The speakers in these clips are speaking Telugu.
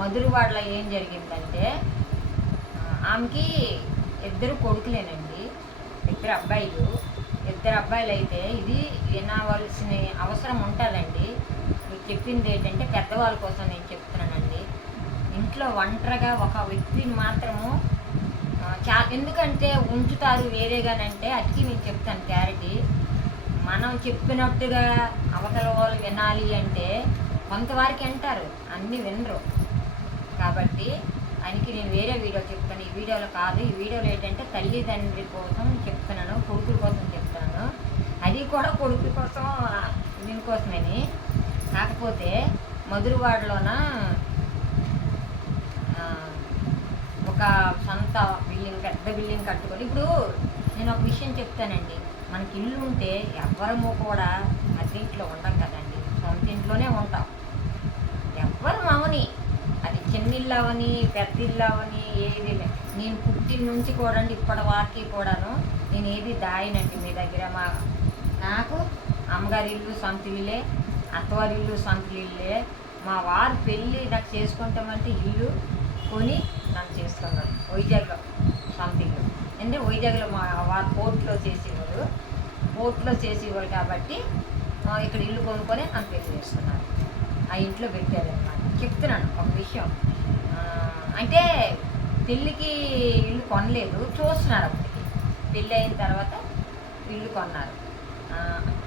మధురవాడలో ఏం జరిగిందంటే ఆమెకి ఇద్దరు కొడుకులేనండి. ఇద్దరు అబ్బాయిలు. ఇద్దరు అబ్బాయిలు అయితే ఇది వినవలసిన అవసరం ఉంటుందండి. మీకు చెప్పింది ఏంటంటే పెద్దవాళ్ళ కోసం నేను చెప్తున్నానండి. ఇంట్లో ఒంటరిగా ఒక వ్యక్తిని మాత్రము చా ఎందుకంటే ఉంచుతారు వేరేగానంటే అతికి నేను చెప్తాను క్లారిటీ. మనం చెప్పినట్టుగా అవతల వాళ్ళు వినాలి అంటే కొంతవారికి వింటారు అన్నీ వినరు. కాబట్టి ఆయనకి నేను వేరే వీడియో చెప్తాను. ఈ వీడియోలో కాదు. ఈ వీడియోలో ఏంటంటే తల్లిదండ్రి కోసం చెప్తున్నాను కొడుకుల కోసం చెప్తున్నాను అది కూడా కొడుకుల కోసం దీనికోసమని కాకపోతే మధురవాడలోన ఒక సొంత బిల్డింగ్ పెద్ద బిల్డింగ్ కట్టుకొని ఇప్పుడు నేను ఒక విషయం చెప్తానండి. మనకి ఇల్లు ఉంటే ఎవ్వరము కూడా అద్దెంట్లో ఉండం కదండి. సొంత ఇంట్లోనే ఉంటాం. ఎవ్వరు మామూని. అది చిన్న పెద్ద ఇల్లు అవని ఏది లే. నేను పుట్టిన నుంచి కూడా ఇప్పటి వారికి కూడాను నేను ఏది దాయనండి మీ దగ్గర మా నాకు అమ్మగారి ఇల్లు సొంత ఇల్లే అత్తవారి ఇల్లు సొంత ఇల్లే మా వారు పెళ్ళి నాకు చేసుకుంటామంటే ఇల్లు కొని నన్ను చేసుకున్నాను వైజాగ్లో సొంత ఇల్లు అంటే వైజాగ్లో మా వారు పోర్ట్లో చేసేవారు? పోర్ట్లో చేసేవారు కాబట్టి ఇక్కడ ఇల్లు కొనుక్కొని నన్ను పెళ్ళి చేసుకున్నారు. ఆ ఇంట్లో పెట్టారనమాట చెప్తున్నాను ఒక విషయం. అంటే పెళ్ళికి ఇల్లు కొనలేదు చూస్తున్నారు అప్పటికి. పెళ్ళి అయిన తర్వాత ఇల్లు కొన్నారు.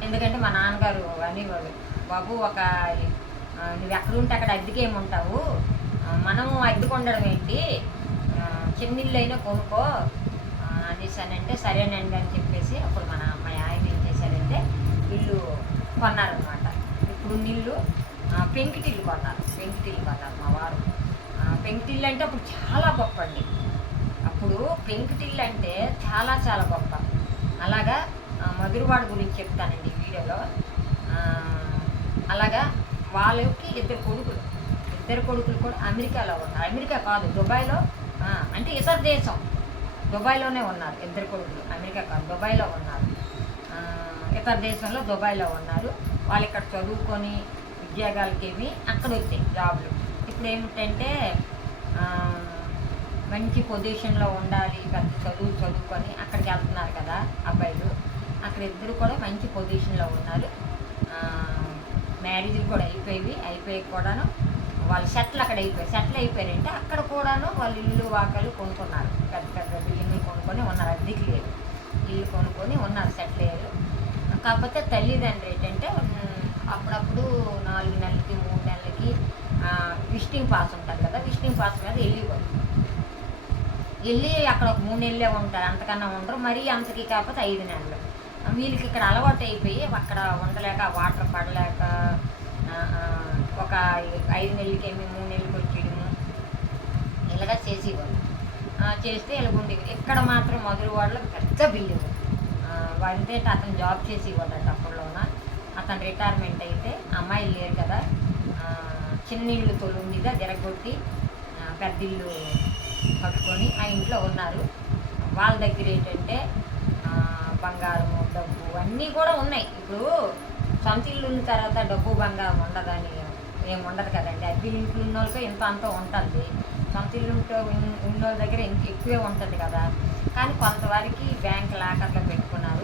ఎందుకంటే మా నాన్నగారు అనేవాడు బాబు ఒక నువ్వు ఎక్కడుంటే అక్కడ అద్దెకేముంటావు మనము ఆ, అద్దెకు ఉండడం ఏంటి? చిన్నిళ్ళు అయినా కొనుక్కో అనేసానంటే సరేనండి అని చెప్పేసి అప్పుడు మన మా ఆయన ఏం చేశారంటే ఇల్లు కొన్నారనమాట ఇప్పుడు నీళ్ళు పెంకిటిల్లు కొన్నారు పెంకిటిల్లు కొన్నారు మా వారు. పెంకిటిల్లు అంటే అప్పుడు చాలా గొప్ప అండి. అప్పుడు పెంకిటిల్లు అంటే చాలా చాలా గొప్ప. అలాగా ఆ, మధురవాడ గురించి చెప్తానండి వీడియోలో. అలాగా వాళ్ళకి ఇద్దరు కొడుకులు. ఇద్దరు కొడుకులు కూడా అమెరికాలో ఉన్నారు. అమెరికా కాదు దుబాయ్లో అంటే ఇతర దేశం. దుబాయ్లోనే ఉన్నారు ఇద్దరు కొడుకులు. అమెరికా కాదు దుబాయ్లో ఉన్నారు. ఇతర దేశంలో దుబాయ్లో ఉన్నారు. వాళ్ళు ఇక్కడ చదువుకొని ఉద్యోగాలకి ఏమి అక్కడ వచ్చాయి జాబ్లు. ఇప్పుడు ఏమిటంటే మంచి పొజిషన్లో ఉండాలి పెద్ద చదువు చదువుకొని అక్కడికి వెళ్తున్నారు కదా అబ్బాయిలు. అక్కడ ఇద్దరు కూడా మంచి పొజిషన్లో ఉన్నారు. మ్యారేజ్లు కూడా అయిపోయి అయిపోయి కూడాను వాళ్ళు సెటిల్ అక్కడ అయిపోయారు. సెటిల్ అయిపోయారంటే అక్కడ కూడాను వాళ్ళు ఇల్లు వాకలు కొనుక్కున్నారు. పెద్ద పెద్ద బిల్డింగ్లు కొనుక్కొని ఉన్నారు. అద్దెకి లేదు. ఇల్లు కొనుక్కొని ఉన్నారు సెటిల్ అయ్యారు. కాకపోతే తల్లిదండ్రి ఏంటంటే అప్పుడప్పుడు నాలుగు నెలలకి మూడు నెలలకి విజిటింగ్ పాస్ ఉంటుంది కదా విజిటింగ్ పాస్ మీద వెళ్ళేవారు వెళ్ళి అక్కడ ఒక మూడు నెలలే ఉంటారు అంతకన్నా ఉండరు మరీ అంతకి కాకపోతే ఐదు నెలలు. వీళ్ళకి ఇక్కడ అలవాటు అయిపోయి అక్కడ ఉండలేక వాటర్ పడలేక ఒక ఐదు నెలలకేమి మూడు నెలలకి వచ్చేయడము ఇలాగా చేసేవాళ్ళు. చేస్తే ఇలాగుండేవి ఇక్కడ మాత్రం మధురవాడలో పెద్ద బిల్డింగ్. అంటే అతను జాబ్ చేసేవాడు తను రిటైర్మెంట్ అయితే అమ్మాయిలు లేరు కదా ఆ, చిన్న తొలుండిగా జరగొట్టి పెద్దిళ్ళు పెద్ద ఇల్లు కట్టుకొని ఆ ఇంట్లో ఉన్నారు. వాళ్ళ దగ్గర ఏంటంటే బంగారము డబ్బు అన్నీ కూడా ఉన్నాయి. ఇప్పుడు సొంత ఇల్లు ఉన్న తర్వాత డబ్బు బంగారం ఉండదని ఏమి ఉండదు కదండి. అద్దె ఇంట్లో ఉన్న వాళ్ళకి ఇంత అంత ఉంటుంది. సొంత ఇల్లు ఉంటే ఉన్న ఉన్న వాళ్ళ దగ్గర ఇంక ఎక్కువే ఉంటుంది కదా. కానీ కొంతవరకు బ్యాంక్ లాకర్లో పెట్టుకున్నారు.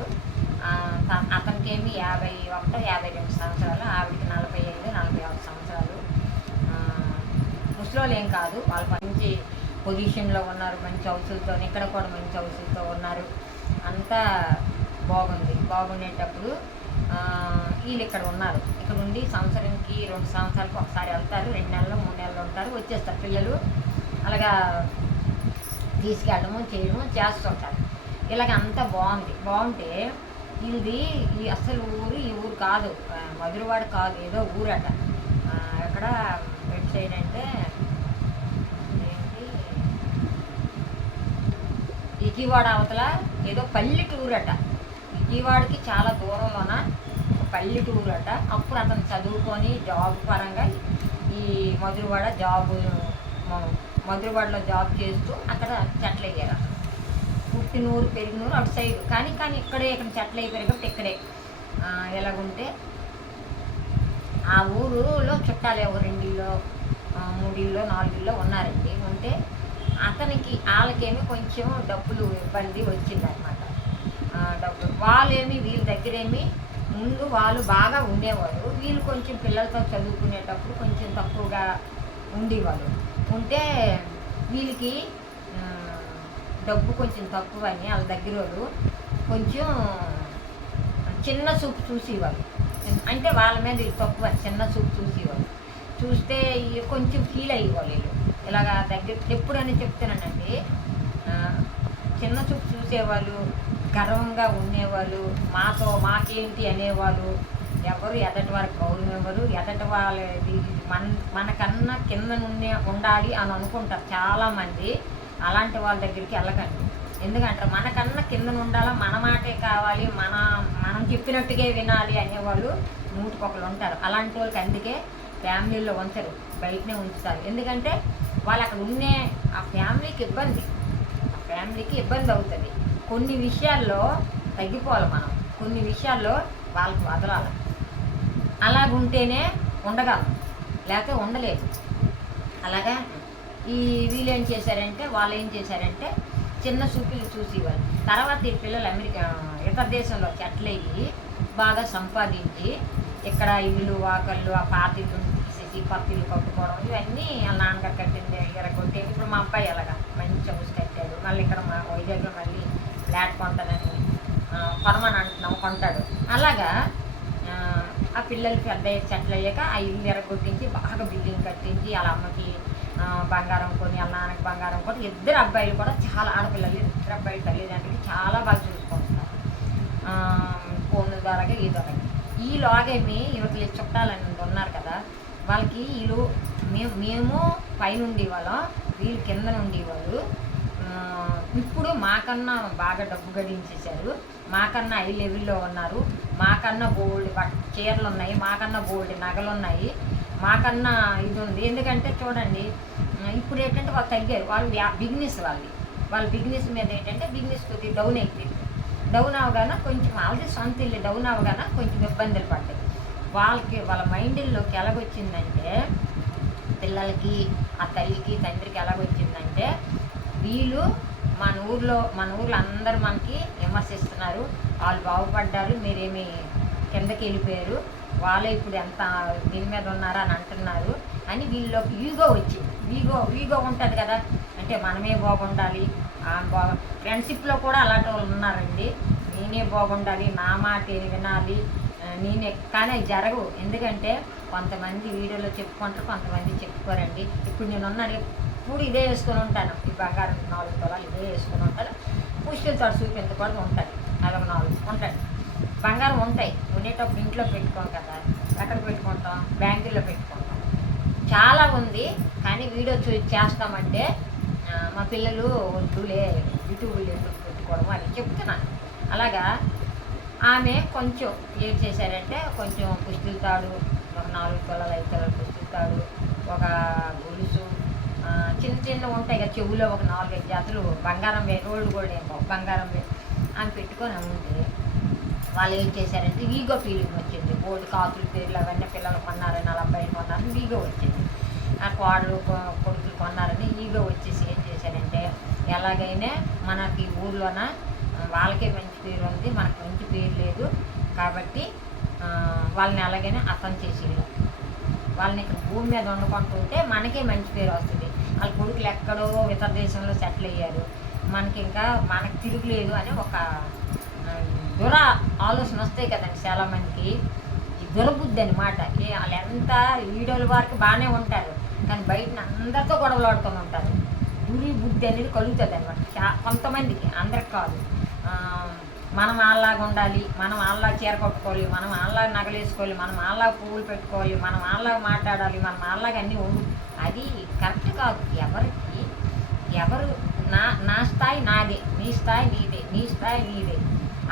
అతనికేమి అతనికి ఏమి యాభై ఒకటో యాభై రెండు సంవత్సరాలు ఆవిడకి నలభై ఐదు నలభై ఆరు సంవత్సరాలు. ఆ, ముసలోళ్ళు ఏం కాదు వాళ్ళు మంచి పొజిషన్లో ఉన్నారు మంచి హౌసులతో ఇక్కడ కూడా మంచి హౌసులతో ఉన్నారు. అంతా బాగుంది. బాగుండేటప్పుడు వీళ్ళు ఇక్కడ ఉన్నారు. ఇక్కడ ఉండి సంవత్సరానికి రెండు సంవత్సరాలకు ఒకసారి వెళ్తారు రెండు నెలలు మూడు నెలలు ఉంటారు వచ్చేస్తారు పిల్లలు. అలాగా తీసుకెళ్ళడము చేయడము చేస్తుంటారు. ఇలాగ అంతా బాగుంది. బాగుంటే ఇది ఈ అసలు ఊరు ఈ ఊరు కాదు. మధురవాడ కాదు ఏదో ఊరట. ఎక్కడ వెబ్సైట్ అంటే ఏంటి? ఇకివాడ అవతల ఏదో పల్లెటూరు అట ఇకివాడకి చాలా దూరంలోన ఒక పల్లెటూరు అట అప్పుడు అతను చదువుకొని జాబ్ పరంగా ఈ మధురవాడ జాబ్ మధురవాడలో జాబ్ చేస్తూ అక్కడ చెట్లయ్యారు అయ్యారు. పుట్టినూరు పెరిగినూరు అటు సైడ్. కానీ కానీ ఇక్కడే ఇక్కడ చెట్లు అయిపోయారు కాబట్టి ఇక్కడే. ఎలాగుంటే ఆ ఊరులో చుట్టాలు ఎవరిండిలో రెండిల్లో మూడిల్లో నాలుగిల్లో ఉన్నారండి. ఉంటే అతనికి వాళ్ళకేమి కొంచెం డబ్బులు ఇబ్బంది వచ్చిందనమాట డబ్బులు. వాళ్ళేమి వీళ్ళ దగ్గరేమి ముందు వాళ్ళు బాగా ఉండేవారు. వీళ్ళు కొంచెం పిల్లలతో చదువుకునేటప్పుడు కొంచెం తక్కువగా ఉండేవాళ్ళు. ఉంటే వీళ్ళకి డబ్బు కొంచెం తక్కువ అని వాళ్ళ దగ్గర వాళ్ళు కొంచెం చిన్న చూపు చూసేవాళ్ళు. అంటే వాళ్ళ మీద వీళ్ళు తక్కువ చిన్న చూపు చూసేవాళ్ళు. చూస్తే కొంచెం ఫీల్ అయ్యేవాళ్ళు వీళ్ళు. ఇలాగా దగ్గర ఎప్పుడైనా చెప్తున్నానండి చిన్న చూపు చూసేవాళ్ళు గర్వంగా ఉండేవాళ్ళు మాతో మాకేంటి అనేవాళ్ళు ఎవరు ఎదటి వారికి గౌరవం ఎవరు ఎదటి వాళ్ళది మన మనకన్నా కింద నుండి ఉండాలి అని అనుకుంటారు చాలామంది. అలాంటి వాళ్ళ దగ్గరికి వెళ్ళకండి. ఎందుకంటే మనకన్నా కింద ఉండాలా మన మాటే కావాలి మన మనం చెప్పినట్టుగా వినాలి అనేవాళ్ళు నూటికొకరు ఉంటారు. అలాంటి వాళ్ళకి అందుకే ఫ్యామిలీలో ఉంచరు బయటనే ఉంచుతారు. ఎందుకంటే వాళ్ళు అక్కడ ఉండే ఆ ఫ్యామిలీకి ఇబ్బంది. ఆ ఫ్యామిలీకి ఇబ్బంది అవుతుంది. కొన్ని విషయాల్లో తగ్గిపోవాలి మనం. కొన్ని విషయాల్లో వాళ్ళకి వదలాలి. అలాగుంటేనే ఉండగలం. లేకపోతే ఉండలేదు. అలాగా? ఈ వీళ్ళు ఏం చేశారంటే వాళ్ళు ఏం చేశారంటే చిన్న చూపులు చూసేవాళ్ళు తర్వాత ఈ పిల్లలు అమెరికా ఇతర దేశంలో చెట్లయ్యి బాగా సంపాదించి ఇక్కడ ఇల్లు వాకళ్ళు ఆ పాత ఇల్లు తీసేసి కొత్త కట్టుకోవడం ఇవన్నీ ఆ నాన్నగారు కట్టింది ఎరగొట్టి ఇప్పుడు మా అబ్బాయి అలాగా మంచి హౌస్ కట్టాడు. మళ్ళీ ఇక్కడ మా వైజాగ్లో మళ్ళీ ఫ్లాట్ కొంటానని కొనమని అంటున్నాం కొంటాడు. అలాగా ఆ, పిల్లలు పెద్ద చెట్లు అయ్యాక ఆ ఇల్లు ఎరగొట్టించి బాగా బిల్డింగ్ కట్టించి వాళ్ళ అమ్మకి బంగారం కొని వాళ్ళ నాన్నకి బంగారం కొని ఇద్దరు అబ్బాయిలు కూడా చాలా ఆడపిల్లలు ఇద్దరు అబ్బాయిలు తల్లిదండ్రులకి చాలా బాగా చూసుకుంటున్నారు. ఫోన్ ద్వారాగా ఈ ద్వారా ఈ లాగేమి యువతలు చుట్టాలని ఉన్నారు కదా వాళ్ళకి వీళ్ళు మేము మేము పైన ఉండేవాళ్ళం వీళ్ళు కింద ఉండేవాళ్ళు. ఇప్పుడు మాకన్నా బాగా డబ్బు గడించేశారు. మాకన్నా హై లెవెల్లో ఉన్నారు. మాకన్నా బోల్డ్ చీరలు ఉన్నాయి మాకన్నా బోల్డ్ నగలు ఉన్నాయి మాకన్నా ఇది ఉంది. ఎందుకంటే చూడండి ఇప్పుడు ఏంటంటే వాళ్ళు తగ్గారు. వాళ్ళు బిజినెస్ వాళ్ళది వాళ్ళ. బిజినెస్ మీద ఏంటంటే బిజినెస్ కొద్దిగా డౌన్ అయిపోయింది. డౌన్ అవగానే కొంచెం ఆల్రెడీ సొంత ఇల్లు డౌన్ అవగానే కొంచెం ఇబ్బందులు పడ్డాయి. వాళ్ళకి వాళ్ళ మైండ్లోకి ఎలాగొచ్చిందంటే పిల్లలకి ఆ తల్లికి తండ్రికి ఎలాగొచ్చిందంటే వీళ్ళు మన ఊర్లో మన ఊర్లో అందరూ మనకి విమర్శిస్తున్నారు. వాళ్ళు బాగుపడ్డారు మీరేమి కిందకి వెళ్ళిపోయారు. వాళ్ళే ఇప్పుడు ఎంత దీని మీద ఉన్నారా అని అంటున్నారు. అని వీళ్ళలోకి ఈగో వచ్చింది. ఈగో ఈగో ఉంటుంది కదా. అంటే మనమే బాగుండాలి. బాగా ఫ్రెండ్షిప్లో కూడా అలాంటి వాళ్ళు ఉన్నారండి. నేనే బాగుండాలి నా మాట వినాలి నేనే. కానీ జరగవు. ఎందుకంటే కొంతమంది వీడియోలో చెప్పుకుంటారు కొంతమంది చెప్పుకోరండి. ఇప్పుడు నేను ఉన్నాను ఎప్పుడు ఇదే వేసుకొని ఉంటాను. ఈ బంగారం నాలుగు తొలాలు ఇదే వేసుకొని ఉంటాను. పుష్టిలతో చూపించకూడదు ఉంటుంది. నలభై నాలుగు. ఉంటాయి బంగారం ఉంటాయి. ఉండేటప్పుడు ఇంట్లో పెట్టుకోం కదా. ఎక్కడ పెట్టుకుంటాం? బ్యాంకుల్లో పెట్టుకుంటాం. చాలా ఉంది. కానీ వీడియో చూ చేస్తామంటే మా పిల్లలు వద్దులే యూట్యూబ్లో ఎందుకు పెట్టుకోవడం అని చెప్తున్నాను అలాగా ఆమె కొంచెం ఏం చేశారంటే కొంచెం పుష్టిల తాడు ఒక నాలుగు తొలలు ఐదు తొలలు పుష్టిల తాడు ఒక గొలుసు చిన్న చిన్న ఉంటాయి కదా చెవులో ఒక నాలుగైదు జాతులు బంగారం వే రోడ్డు కూడా ఏమో బంగారం వే ఆమె పెట్టుకొని ఉంటే వాళ్ళు ఏం చేశారంటే ఈగో ఫీలింగ్ వచ్చింది. బోర్డు కాతులు పేర్లు అవన్నీ పిల్లలు కొన్నారని అలా అబ్బాయిలు కొన్నారని ఈగో వచ్చింది. ఆ కోడలు కొడుకులు కొన్నారని ఈగో వచ్చేసి ఏం చేశారంటే ఎలాగైనా మనకి ఊర్లోన వాళ్ళకే మంచి పేరు ఉంది మనకు మంచి పేరు లేదు కాబట్టి వాళ్ళని ఎలాగైనా అర్థం చేసేయాలి. వాళ్ళని ఇక్కడ భూమి మీద వండుకుంటుంటే మనకే మంచి పేరు వస్తుంది. వాళ్ళ కొడుకులు ఎక్కడో ఇతర దేశంలో సెటిల్ అయ్యారు. మనకి ఇంకా మనకు తిరుగులేదు అని ఒక దుర ఆలోచన వస్తాయి కదండి చాలా మందికి. ఈ దురబుద్ధి అనమాట వాళ్ళు ఎంత వీడియోల వరకు బాగానే ఉంటారు. కానీ బయట అందరితో గొడవలు ఆడుకొని ఉంటారు. దురి బుద్ధి అనేది కలుగుతుంది అనమాట చా కొంతమందికి అందరికి కాదు. మనం వాళ్ళలాగా ఉండాలి మనం వాళ్ళలాగా చీర కట్టుకోవాలి మనం వాళ్ళలాగా నగలేసుకోవాలి మనం వాళ్ళలాగా పువ్వులు పెట్టుకోవాలి మనం వాళ్ళలాగా మాట్లాడాలి మనం వాళ్ళలాగా అన్నీ ఉండు. అది కరెక్ట్ కాదు. ఎవరికి ఎవరు నా నా స్థాయి నాదే. నీ స్థాయి నీదే. నీ స్థాయి నీదే.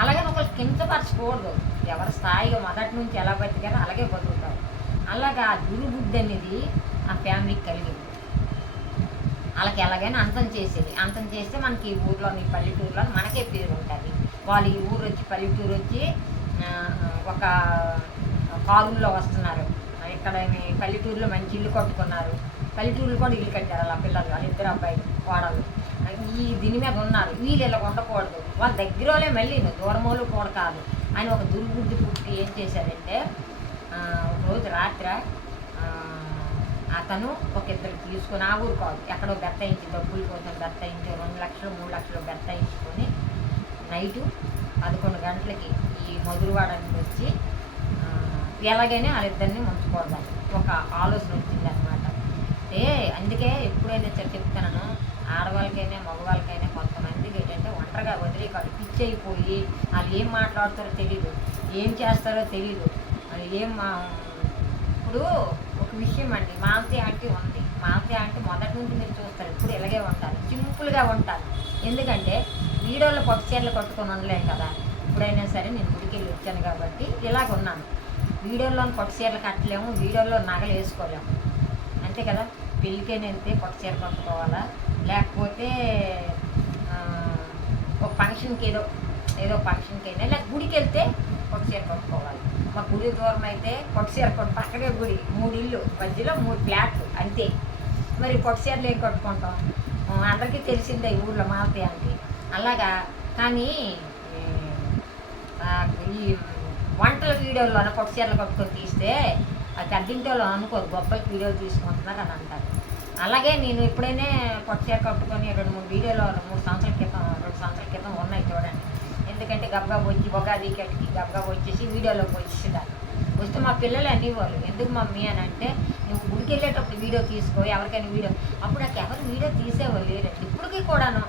అలాగే ఒకరు కించపరచకూడదు. ఎవరి స్థాయిగా మొదటి నుంచి ఎలా బతికారో అలాగే బతుకుతారు. అలాగా ఆ దురుబుద్ధి అనేది ఆ ఫ్యామిలీకి కలిగింది. వాళ్ళకి ఎలాగైనా అంతం చేసేది. అంతం చేస్తే మనకి ఈ ఊర్లో ఈ పల్లెటూరులో మనకే పేరు ఉంటుంది. వాళ్ళు ఈ ఊరు వచ్చి పల్లెటూరు వచ్చి ఒక కారుల్లో వస్తున్నారు. ఇక్కడ పల్లెటూరులో మంచి ఇల్లు కట్టుకున్నారు. పల్లెటూరులో కూడా ఇల్లు కట్టారు అలా పిల్లలు వాళ్ళ ఇద్దరు అబ్బాయిలు కోడలు ఈ దీని మీద ఉన్నారు. వీళ్ళు ఇలా ఉండకూడదు వాళ్ళ దగ్గరలో మళ్ళీ దూరం కూడా కాదు. అని ఒక దుర్బుద్ధి పుట్టి ఏం చేశారంటే ఒకరోజు రోజు రాత్రి అతను ఒక ఇద్దరు తీసుకొని ఆ ఊరు కాదు. ఎక్కడో బెత్తాయించి డబ్బులు కోసం బెత్తాయించి రెండు లక్షలు మూడు లక్షలు బెత్తాయించుకొని నైటు పదకొండు గంటలకి ఈ మధురవాడకి వచ్చి ఎలాగైనా వాళ్ళిద్దరిని ఉంచుకోవద్దని ఒక ఆలోచన వచ్చింది అనమాట అంటే అందుకే ఎప్పుడైనా చెప్తున్నాను చెప్తాను ఆడవాళ్ళకైనా మగవాళ్ళకైనా కొంతమందికి ఏంటంటే ఒంటరిగా వదిలి కాదు అయిపోయి వాళ్ళు ఏం మాట్లాడతారో తెలియదు ఏం చేస్తారో తెలియదు మరి ఏం మా- ఇప్పుడు ఒక విషయం అండి. మాలతి ఆంటీ ఉంది. మాలతి ఆంటీ మొదటి నుంచి మీరు చూస్తారు. ఇప్పుడు ఇలాగే ఉంటారు. సింపుల్గా ఉంటారు. ఎందుకంటే వీడియోలో పట్టు చీరలు కట్టుకొని ఉండలేం కదా. ఎప్పుడైనా సరే నేను గుడికి వెళ్ళి వచ్చాను కాబట్టి ఇలాగ ఉన్నాను. వీడియోలో పట్టు చీరలు కట్టలేము. వీడియోలో నగలు వేసుకోలేము. అంతే కదా? పెళ్ళికైనా వెళ్తే పట్టు చీర కట్టుకోవాలా? లేకపోతే ఒక ఫంక్షన్కి ఏదో ఏదో ఫంక్షన్కి అయినా లేక గుడికి వెళ్తే పట్టు చీర మా గుడి దూరం అయితే పట్టు చీర కొట్టు పక్కనే గుడి మూడు ఇల్లు మధ్యలో మూడు ఫ్లాట్లు అంతే. మరి పట్టు చీరలు ఏం కట్టుకుంటాం అందరికీ తెలిసిందే ఈ ఊర్లో మాలతి అంటే. అలాగా కానీ ఈ వంటల వీడియోలో పట్టు చీరలు కట్టుకొని తీస్తే అది పెద్దింటోళ్ళు అనుకోరు గొప్పలకి వీడియోలు తీసుకుంటున్నారు అని అంటారు. అలాగే నేను ఎప్పుడైనా పట్టు చీర కట్టుకొని రెండు మూడు వీడియోలో మూడు సంవత్సరాల క్రితం రెండు సంవత్సరాల క్రితం ఉన్నాయి చూడండి. ఎందుకంటే గబ్బగా వచ్చి ఉగాది కట్టికి గబ్బగా వచ్చేసి వీడియోలోకి వచ్చేసేదాన్ని. వస్తే మా పిల్లలు అనేవాళ్ళు ఎందుకు మమ్మీ? అని అంటే నువ్వు గుడికి వెళ్ళేటప్పుడు వీడియో తీసుకో ఎవరికైనా వీడియో అప్పుడు నాకు ఎవరు వీడియో తీసేవాళ్ళు లేరండి. ఇప్పటికీ కూడాను.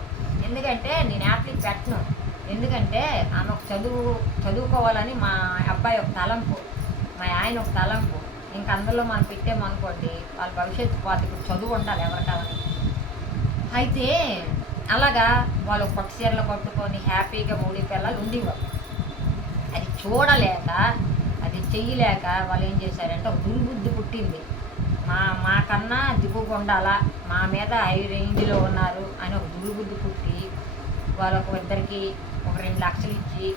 ఎందుకంటే నేను యాప్లకి పెట్టను. ఎందుకంటే ఆమె ఒక చదువు చదువుకోవాలని మా అబ్బాయి ఒక తలంపు మా ఆయన ఒక తలంపు. ఇంక అందులో మనం పెట్టామనుకోండి వాళ్ళ భవిష్యత్తు పోతే ఇప్పుడు చదువు ఉండాలి ఎవరికాలని అయితే అలాగా వాళ్ళు పట్టు చీరలు కట్టుకొని హ్యాపీగా మూడి పిల్లలు ఉండేవారు. అది చూడలేక అది చెయ్యలేక వాళ్ళు ఏం చేశారంటే ఒక దుర్బుద్ధి పుట్టింది. మా మాకన్నా దిగుగా ఉండాలా మా మీద హై రేంజ్లో ఉన్నారు అని ఒక దుర్బుద్ధి పుట్టి వాళ్ళకు ఇద్దరికి ఒక రెండు లక్షలు ఇచ్చి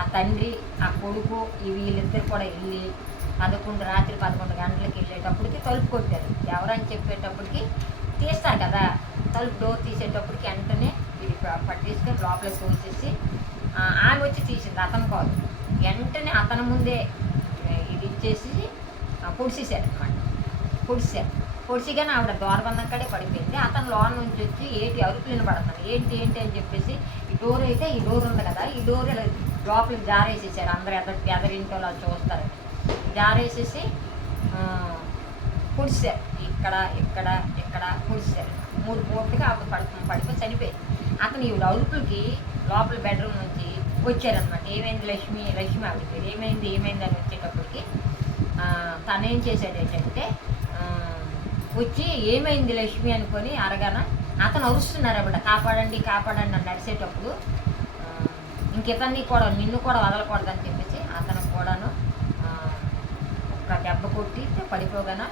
ఆ తండ్రి ఆ కొడుకు ఈ వీళ్ళిద్దరు కూడా వెళ్ళి పదకొండు రాత్రి పదకొండు గంటలకు వెళ్ళేటప్పటికి తలుపు కొట్టారు. ఎవరని చెప్పేటప్పటికి తీస్తారు కదా. తలుపు డోర్ తీసేటప్పటికి వెంటనే ఇది పట్టేసుకొని లోపల తోసేసి ఆమె వచ్చి తీసింది. అతను కాదు. వెంటనే అతని ముందే ఇది ఇచ్చేసి పొడిసేసాడు అనమాట పొడిసారు పొడిచిగానే ఆవిడ దోరబంధం కాడే పడిపోయింది. అతను లోన్ నుంచి వచ్చి ఏంటి అరుపులు వినపడుతుంది ఏంటి ఏంటి అని చెప్పేసి ఈ డోర్ అయితే ఈ డోర్ ఉంది కదా. ఈ డోర్ లోపలికి జారేసేసారు అందరు ఎదరి ఎదరింటి చూస్తారు. జారేసేసి పుడిచారు ఇక్కడ ఇక్కడ ఇక్కడ పుడిచారు మూడు పోట్లుగా ఆవిడ పడి పడిపోయి చనిపోయింది. అతను ఈవిడ అరుపులకి లోపల బెడ్రూమ్ నుంచి వచ్చారనమాట ఏమైంది లక్ష్మి లక్ష్మి ఆవిడ పేరు. ఏమైంది ఏమైంది అని వచ్చేటప్పటికి తను ఏం చేశాడు ఏంటంటే వచ్చి ఏమైంది లక్ష్మి అనుకొని అరగాన అతను అరుస్తున్నారు అప్పుడు కాపాడండి కాపాడండి అని నడిచేటప్పుడు ఇంకెతన్ని కూడా నిన్ను కూడా వదలకూడదని చెప్పేసి అతను కూడాను ఒక దెబ్బ కొట్టి పడిపోగానే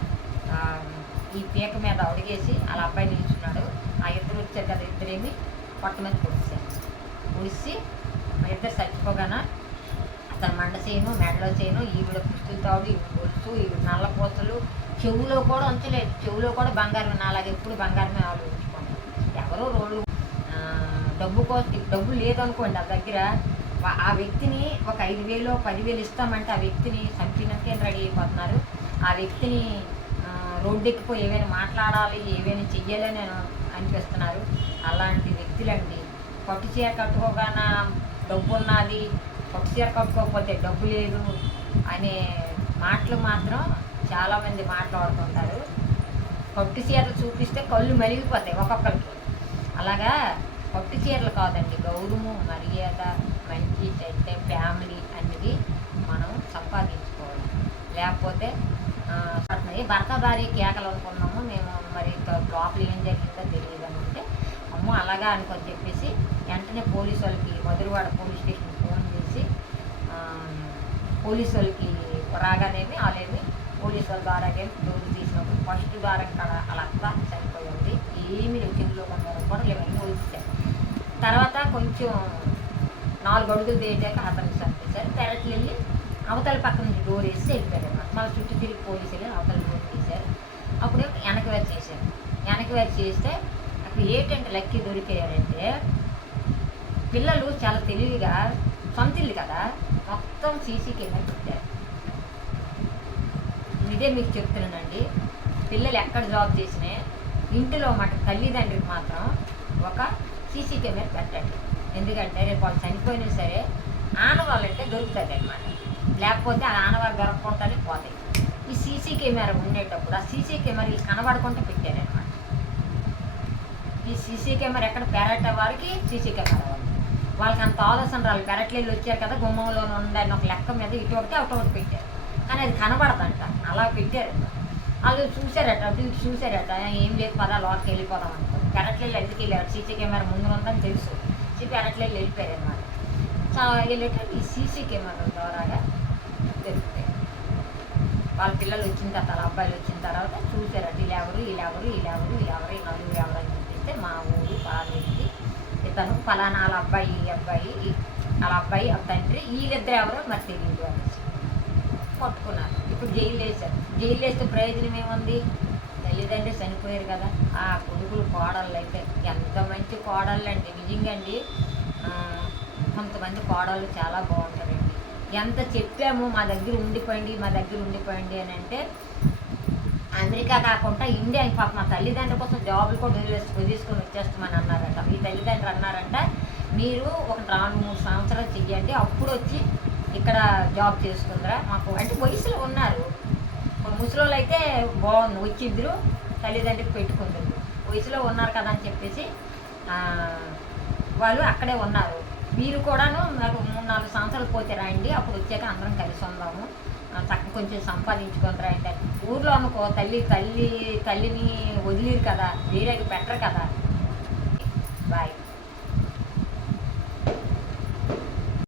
ఈ పీక మీద అడిగేసి వాళ్ళ అబ్బాయి నిల్చున్నాడు. ఆ ఇద్దరు వచ్చారు కదా ఇద్దరేమి పొట్ట మీద పొడిచారు. పొడిచి మా ఇద్దరు చచ్చిపోగానే అతను మండ చేయను మెడలో చేయను ఈవిడ పుస్తులు తాడు ఈవిడ గొలుసు ఈవిడ నల్ల పూసలు చెవులో కూడా ఉంచలేదు. చెవులో కూడా బంగారం నాలాగే ఎప్పుడు బంగారమే ఆలోచించుకోండి ఎవరో రోడ్లు డబ్బు కోసం డబ్బు లేదనుకోండి ఆ దగ్గర. ఆ వ్యక్తిని ఒక ఐదు వేలు పదివేలు ఇస్తామంటే ఆ వ్యక్తిని చంపినకే రెడీ అయిపోతున్నారు. ఆ వ్యక్తిని రోడ్డెక్కిపోయి ఏమైనా మాట్లాడాలి ఏమైనా చెయ్యాలని అనిపిస్తున్నారు. అలాంటి వ్యక్తులండి. పట్టు చీర కట్టుకోగానే డబ్బు ఉన్నది పట్టు చీర కట్టుకోకపోతే డబ్బు లేదు అనే మాటలు మాత్రం చాలామంది మాట్లాడుతుంటారు. పట్టు చీరలు చూపిస్తే కళ్ళు మలిగిపోతాయి ఒక్కొక్కరికి. అలాగా పట్టు చీరలు కాదండి గౌరవము మర్యాద మంచి అంటే ఫ్యామిలీ అనేది మనం సంపాదించుకోవాలి. లేకపోతే భర్త భార్య కేకలు అనుకున్నాము మేము మరి ఇంకా లోపల ఏం జరిగిందో తెలియదు అని అంటే అమ్మో అలాగా అనుకొని చెప్పేసి వెంటనే పోలీసు వాళ్ళకి మధురవాడ పోలీస్ స్టేషన్ ఫోన్ చేసి పోలీసు వాళ్ళకి రాగానేమి వాళ్ళేమి పోలీసు వాళ్ళ ద్వారా డోర్ తీసినప్పుడు ఫస్ట్ ద్వారా అలా అంతా చనిపోయింది. ఏమి లేవు చెవులో కూడా లేవన్నీ తర్వాత కొంచెం నాలుగు అడుగులు తీయటాక అతనికి చంపేశారు పెరట్లు వెళ్ళి అవతల పక్క నుంచి డోర్ వేసి వెళ్ళిపోయారు అన్నమాట మళ్ళీ చుట్టూ తిరిగి పోలీసు వెళ్ళి అవతల డోర్ తీశారు. అప్పుడు వెనక వేరు చేశారు. వెనక వేరు చేస్తే అక్కడ ఏంటంటే లక్కి దొరికారంటే పిల్లలు చాలా తెలివిగా సొంతిల్లు కదా మొత్తం సీసీ కెమెరా పెట్టారు. ఇదే మీకు చెప్తున్నానండి. పిల్లలు ఎక్కడ జాబ్ చేసినా ఇంటిలో మాట తల్లిదండ్రికి మాత్రం ఒక సీసీ కెమెరా పెట్టండి. ఎందుకంటే రేపు వాళ్ళు చనిపోయినా సరే ఆనవాళ్ళంటే దొరుకుతుంది అనమాట లేకపోతే ఆ ఆనవాళ్ళు దొరకకుండానే పోతాయి. ఈ సీసీ కెమెరా ఉండేటప్పుడు ఆ సీసీ కెమెరా కనబడకుండా పెట్టారనమాట ఈ సీసీ కెమెరా ఎక్కడ పెరట వారికి సీసీ కెమెరా వాళ్ళు వాళ్ళకి అంత ఆలోచన రాలి పెరట్లేళ్ళు వచ్చారు కదా గుమ్మంలో ఉండని ఒక లెక్క మీద ఇటు ఒకటి అటు ఒకటి పెట్టారు. కానీ అది కనబడదంట. అలా పెట్టారు వాళ్ళు చూశారట అటు ఇటు చూశారట. ఏం లేదు పదా లోకి వెళ్ళిపోదాం అనుకో పెరట్లేళ్ళు ఎందుకు వెళ్ళారు? సీసీ కెమెరా ముందు ఉందని తెలుసు. చెప్పి పెరట్లేళ్ళు వెళ్ళిపోయారు అనమాట వెళ్ళేటప్పుడు ఈ సీసీ కెమెరా ద్వారాగా తెలుస్తాయి. వాళ్ళ పిల్లలు వచ్చిన తర్వాత వాళ్ళ అబ్బాయిలు వచ్చిన తర్వాత చూసారట ఇలాగరు ఎవరు ఇలాగరు ఎవరు ఇలా ఎవరు నలుగురు ఎవరు అని చూపిస్తే మా ఊరు పాలెత్తి ఇతను ఫలానా వాళ్ళ అబ్బాయి ఈ అబ్బాయి వాళ్ళ అబ్బాయి ఆ తండ్రి వీళ్ళిద్దరు ఎవరో మరి తెలియదు అనేసి పట్టుకున్నారు ఇప్పుడు జైలు వేశారు. జైలు వేస్తే ప్రయోజనం ఏముంది? లేదంటే చనిపోయారు కదా. ఆ కొడుకులు కోడళ్ళు అయితే ఎంత మంచి కోడళ్ళు అండి. నిజంగా అండి కొంతమంది కోడళ్ళు చాలా బాగుంటారండి. ఎంత చెప్పాము మా దగ్గర ఉండిపోయింది మా దగ్గర ఉండిపోయింది అని అంటే అమెరికా కాకుండా ఇండియా పాప మా తల్లిదండ్రుల కోసం జాబులు కూడా వదిలేసి వదిలేసుకొని వచ్చేస్తామని అన్నారట. మీ తల్లిదండ్రులు అన్నారంట మీరు ఒక నాలుగు మూడు సంవత్సరాలు చెయ్యండి అప్పుడు వచ్చి ఇక్కడ జాబ్ చేసుకుందరా. మాకు అంటే వయసులో ఉన్నారు. ముసలోళ్ళు అయితే బాగుంది వచ్చిద్దరు తల్లిదండ్రులకు పెట్టుకుంటారు వయసులో ఉన్నారు కదా అని చెప్పేసి వాళ్ళు అక్కడే ఉన్నారు. మీరు కూడాను నాకు మూడు నాలుగు సంవత్సరాలు పోతే రాయండి. అప్పుడు వచ్చాక అందరం కలిసి ఉందాము. చక్క కొంచెం సంపాదించుకొని రాయండి ఊర్లో అనుకో తల్లి తల్లి తల్లిని వదిలేరు కదా. వేరేకి పెట్టరు కదా. బాయ్.